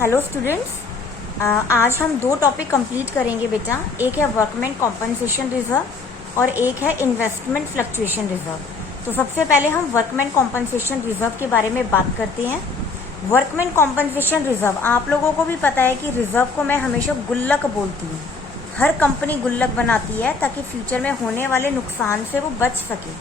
Hello students, आज हम दो टॉपिक कंप्लीट करेंगे बेटा। एक है वर्कमैन कॉम्पनसेशन रिजर्व और एक है इन्वेस्टमेंट फ्लक्चुएशन रिजर्व। तो सबसे पहले हम वर्कमैन कॉम्पनसेशन रिजर्व के बारे में बात करते हैं। वर्कमैन कॉम्पनसेशन रिजर्व, आप लोगों को भी पता है कि रिजर्व को मैं हमेशा गुल्लक बोलती हूँ। हर कंपनी गुल्लक बनाती है ताकि फ्यूचर में होने वाले नुकसान से वो बच सके।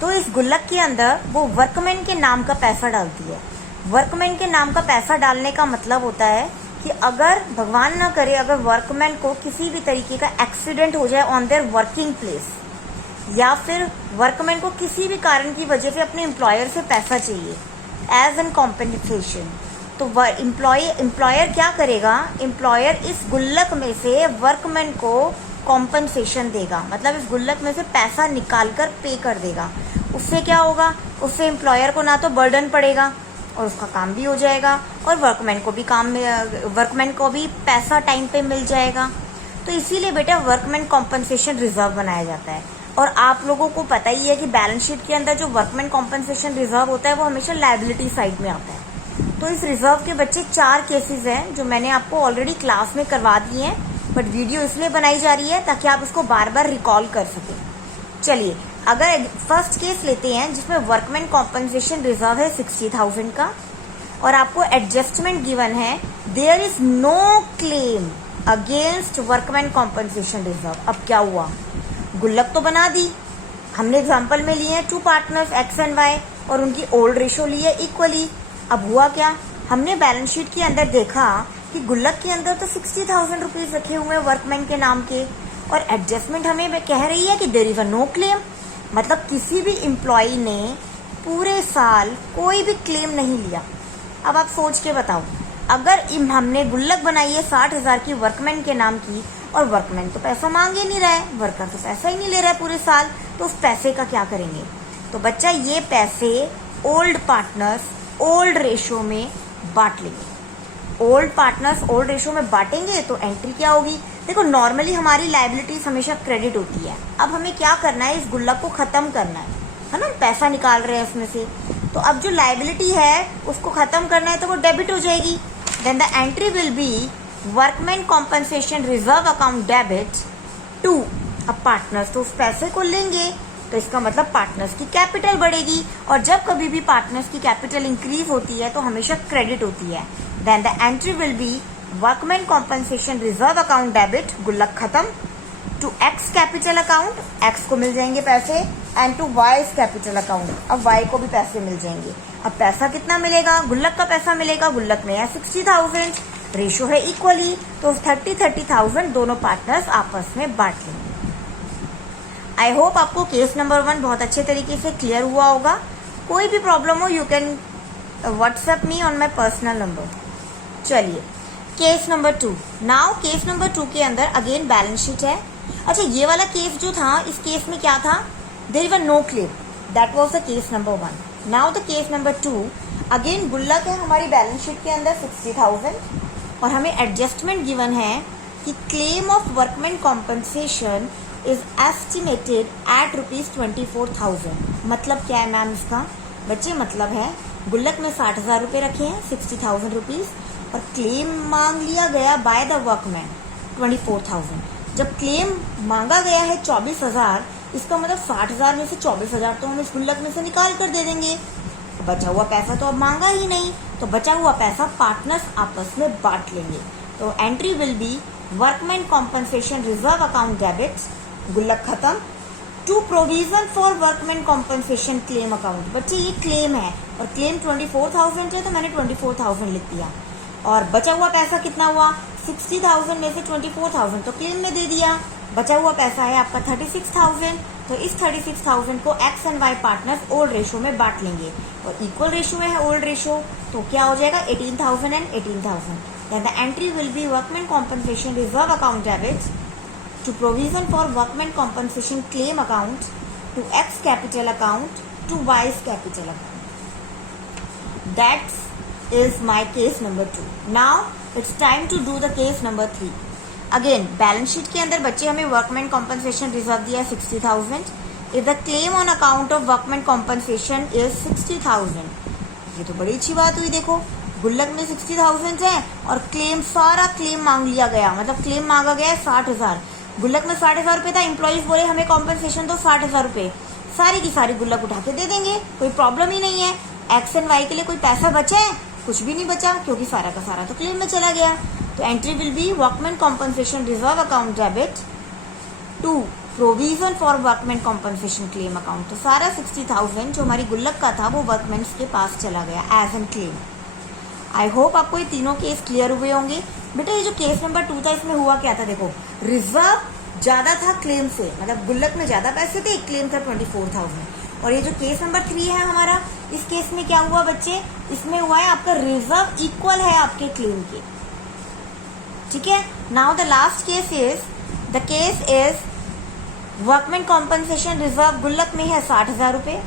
तो इस गुल्लक के अंदर वो वर्कमैन के नाम का पैसा डालती है। वर्कमैन के नाम का पैसा डालने का मतलब होता है कि अगर भगवान ना करे, अगर वर्कमैन को किसी भी तरीके का एक्सीडेंट हो जाए ऑन देयर वर्किंग प्लेस, या फिर वर्कमैन को किसी भी कारण की वजह से अपने एम्प्लॉयर से पैसा चाहिए एज एन कॉम्पेंसेशन, तो एम्प्लॉयर क्या करेगा? एम्प्लॉयर इस गुल्लक में से वर्कमैन को कॉम्पनसेशन देगा, मतलब इस गुल्लक में से पैसा निकाल कर पे कर देगा। उससे क्या होगा? उससे एम्प्लॉयर को ना तो बर्डन पड़ेगा और उसका काम भी हो जाएगा, और वर्कमैन को भी पैसा टाइम पे मिल जाएगा। तो इसीलिए बेटा वर्कमैन कॉम्पनसेशन रिजर्व बनाया जाता है। और आप लोगों को पता ही है कि बैलेंस शीट के अंदर जो वर्कमैन कॉम्पनसेशन रिजर्व होता है वो हमेशा लायबिलिटी साइड में आता है। तो इस रिजर्व के बच्चे 4 केसेस हैं जो मैंने आपको ऑलरेडी क्लास में करवा दिए हैं, बट वीडियो इसलिए बनाई जा रही है ताकि आप उसको बार बार रिकॉल कर सकें। चलिए, अगर फर्स्ट केस लेते हैं जिसमें वर्कमैन कॉम्पनसेशन रिजर्व है 60,000 का, और आपको एडजस्टमेंट गिवन है there is no claim against workman compensation reserve. अब क्या हुआ? गुल्लक तो बना दी हमने, एग्जांपल में लिए हैं 2 पार्टनर्स एक्स एंड वाई, और उनकी ओल्ड रेशो ली है इक्वली। अब हुआ क्या? हमने बैलेंस शीट के अंदर देखा कि गुल्लक के अंदर तो 60,000 रुपीज रखे हुए हैं वर्कमैन के नाम के, और एडजस्टमेंट हमें कह रही है कि there is a no claim, मतलब किसी भी एम्प्लॉय ने पूरे साल कोई भी क्लेम नहीं लिया। अब आप सोच के बताओ, अगर हमने गुल्लक बनाई है 60,000 की वर्कमैन के नाम की, और वर्कमैन तो पैसा मांग ही नहीं रहा है, वर्कर तो पैसा ही नहीं ले रहा है पूरे साल, तो उस पैसे का क्या करेंगे? तो बच्चा ये पैसे ओल्ड पार्टनर्स ओल्ड रेशो में बांट लेंगे। ओल्ड पार्टनर्स ओल्ड रेशो में बांटेंगे तो एंट्री क्या होगी? देखो, नॉर्मली हमारी लायबिलिटीज हमेशा क्रेडिट होती है। अब हमें क्या करना है? इस गुल्लक को खत्म करना है ना, पैसा निकाल रहे हैं उसमें से। तो अब जो लायबिलिटी है उसको खत्म करना है तो वो डेबिट हो जाएगी। Then the entry will be workman compensation reserve account debit to अब पार्टनर्स तो उस पैसे को लेंगे, तो इसका मतलब पार्टनर्स की कैपिटल बढ़ेगी, और जब कभी भी पार्टनर्स की कैपिटल इंक्रीज होती है तो हमेशा क्रेडिट होती है। Then the entry will be workman compensation reserve account debit, गुल्लक खत्म, to X capital account, X को मिल जाएंगे पैसे, and to Y capital account, अब वाई को भी पैसे मिल जाएंगे। अब पैसा कितना मिलेगा? गुल्लक का पैसा मिलेगा, गुल्लक में है 60,000, रेशो है इक्वली, तो 30,000 दोनों पार्टनर्स आपस में बांट लेंगे। आई होप आपको केस नंबर 1 बहुत अच्छे तरीके से क्लियर हुआ होगा। कोई भी प्रॉब्लम हो you can WhatsApp me on my personal number. चलिए, case number 2। Now case number 2 के अंदर अगेन बैलेंस शीट है। अच्छा, ये वाला केस जो था, इस केस में क्या था? There were no claim, that was the case number 1। Now the case number 2, again गुल्लक है हमारी बैलेंस शीट के अंदर 60,000, और हमें एडजस्टमेंट गिवन है कि claim of workman compensation is estimated at ₹24,000। मतलब क्या है मैम इसका? बच्चे, मतलब है गुल्लक में 60,000 रुपये रखे हैं, 60,000 रुपीज, और क्लेम मांग लिया गया बाय द वर्कमैन 24,000। जब क्लेम मांगा गया है 24,000, इसका मतलब 60,000 में से 24,000 तो हम इस गुल्लक में से निकाल कर दे देंगे। बचा हुआ पैसा तो अब मांगा ही नहीं, तो बचा हुआ पैसा पार्टनर्स आपस में बांट लेंगे। तो entry will be workman compensation reserve account debit, गुल्लक खत्म, to provision for workman compensation claim account. बच्चे, ये क्लेम है और क्लेम 24,000 है, तो मैंने 24,000 लिख दिया, और बचा हुआ पैसा कितना हुआ? 60,000 में से 24,000 तो क्लेम में दे दिया। बचा हुआ पैसा है आपका 36,000, तो इस 36,000 को X and Y partners old ratio में बांट लेंगे, और इक्वल रेशो में है ओल्ड रेशो, तो क्या हो जाएगा? 18,000 एंड 18,000। Then the entry will be workman compensation reserve account debit to provision for workman compensation claim account, to X capital account, to Y capital account. That is my case number 2। Now it's time to do the case number 3। Again balance sheet के अंदर बच्चे हमें workman compensation reserve दिया है 60,000। If the claim on account of workman compensation is 60,000, ये तो बड़ी अच्छी बात हुई। देखो, गुल्लक में 60,000 है और क्लेम, सारा क्लेम मांग लिया गया, मतलब क्लेम मांगा गया है 60,000। गुल्लक में 60,000 रुपये था, एम्प्लॉइज बोले हमें कॉम्पनसेशन दो 60,000 रुपये, सारी की सारी गुल्लक उठा के दे देंगे, कोई प्रॉब्लम ही नहीं है। एक्स एंड वाई के लिए कोई पैसा बचा है? कुछ भी नहीं बचा, क्योंकि सारा का सारा तो क्लेम में चला गया। तो entry will be workman compensation reserve account debit to provision for workman compensation claim account. तो सारा 60,000 जो हमारी गुल्लक का था वो वर्कमैन्स के पास चला गया as an claim. I hope आपको ये तीनों केस क्लियर हुए होंगे। बेटा ये जो केस नंबर 2 था इसमें हुआ क्या था, देखो रिजर्व ज्यादा था क्लेम से, मतलब गुल्लक में ज्यादा पैसे थे, एक क्लेम था 24,000। और ये जो केस नंबर 3 है हमारा, इस केस में क्या हुआ बच्चे, इसमें हुआ है आपका रिजर्व इक्वल है आपके क्लेम के, ठीक है। Now the last case is workman compensation reserve गुल्लक में है 60,000 रुपए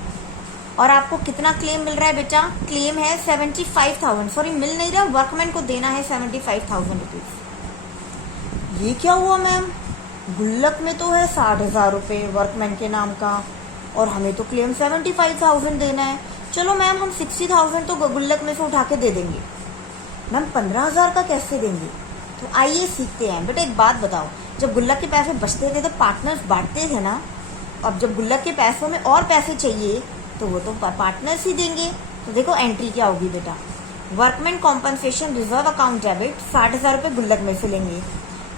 और आपको कितना क्लेम मिल रहा है बेटा, क्लेम है 75,000, सॉरी मिल नहीं रहा, वर्कमैन को देना है 75,000 रुपीज। ये क्या हुआ मैम, गुल्लक में तो है 60,000 रुपए वर्कमैन के नाम का और हमें तो क्लेम 75,000 देना है। चलो मैम हम 60,000 तो गुल्लक में से उठा के दे देंगे, मैम 15,000 का कैसे देंगे। तो आइए सीखते हैं। बेटा एक बात बताओ, जब गुल्लक के पैसे बचते थे तो पार्टनर्स बांटते थे ना, अब जब गुल्लक के पैसों में और पैसे चाहिए तो वो तो पार्टनर्स ही देंगे। तो देखो एंट्री क्या होगी बेटा, workman compensation reserve account debit 60,000 रुपए गुल्लक में से लेंगे,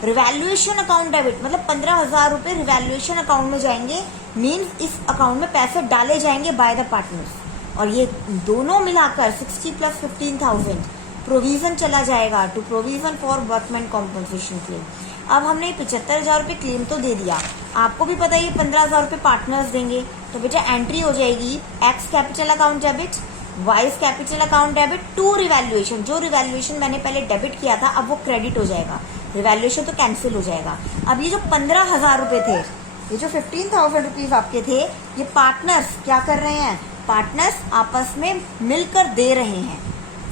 रिवैल्यूएशन अकाउंट डेबिट मतलब 15,000 रुपए रिवैल्यूएशन अकाउंट में जाएंगे, मीन्स इस अकाउंट में पैसे डाले जाएंगे बाय द पार्टनर्स, और ये दोनों मिलाकर 60 + 15,000 प्रोविजन चला जाएगा to provision for workman compensation claim. अब हमने 75,000 रुपये क्लेम तो दे दिया, आपको भी पता है ये 15,000 रुपये पार्टनर्स देंगे, तो बेटा एंट्री हो जाएगी X capital account debit, Y's capital account debit to revaluation. जो रिवैल्यूएशन मैंने पहले डेबिट किया था अब वो क्रेडिट हो जाएगा, रिवैल्यूएशन तो कैंसिल हो जाएगा। अब ये जो 15,000 रुपये थे, ये जो 15,000 रुपीज आपके थे, ये पार्टनर्स क्या कर रहे हैं, पार्टनर्स आपस में मिलकर दे रहे हैं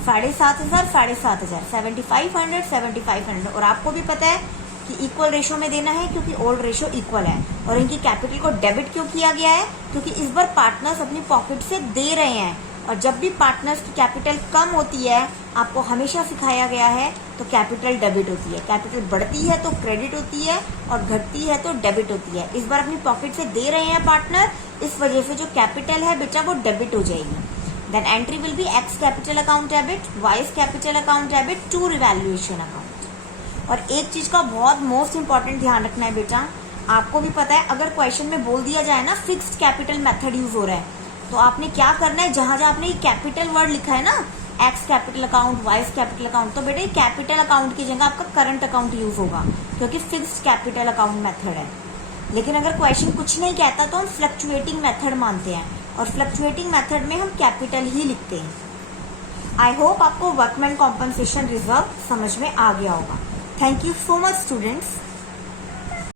7,500 7,500 7,500 और आपको भी पता है कि इक्वल रेशो में देना है क्योंकि ओल्ड रेशो इक्वल है। और इनकी कैपिटल को डेबिट क्यों किया गया है, क्योंकि इस बार पार्टनर्स अपनी पॉकेट से दे रहे हैं, और जब भी पार्टनर्स की कैपिटल कम होती है आपको हमेशा सिखाया गया है तो कैपिटल डेबिट होती है, कैपिटल बढ़ती है तो क्रेडिट होती है और घटती है तो डेबिट होती है। इस बार अपनी पॉकेट से दे रहे हैं पार्टनर, इस वजह से जो कैपिटल है बेटा वो डेबिट हो जाएगी। Then entry will be X capital account debit, Y's capital account debit to revaluation account. और एक चीज का बहुत मोस्ट इंपॉर्टेंट ध्यान रखना है बेटा, आपको भी पता है अगर क्वेश्चन में बोल दिया जाए ना फिक्स्ड कैपिटल मेथड यूज हो रहा है, तो आपने क्या करना है, जहां जहां आपने कैपिटल वर्ड लिखा है ना, x capital account, wise capital account, तो बेटा कैपिटल अकाउंट की जगह आपका करंट अकाउंट यूज होगा क्योंकि फिक्स्ड कैपिटल अकाउंट मेथड है। लेकिन अगर क्वेश्चन कुछ नहीं कहता तो हम फ्लक्चुएटिंग मेथड मानते हैं, और फ्लक्चुएटिंग मेथड में हम कैपिटल ही लिखते हैं। आई होप आपको वर्कमैन कॉम्पनसेशन रिजर्व समझ में आ गया होगा। Thank you so much students.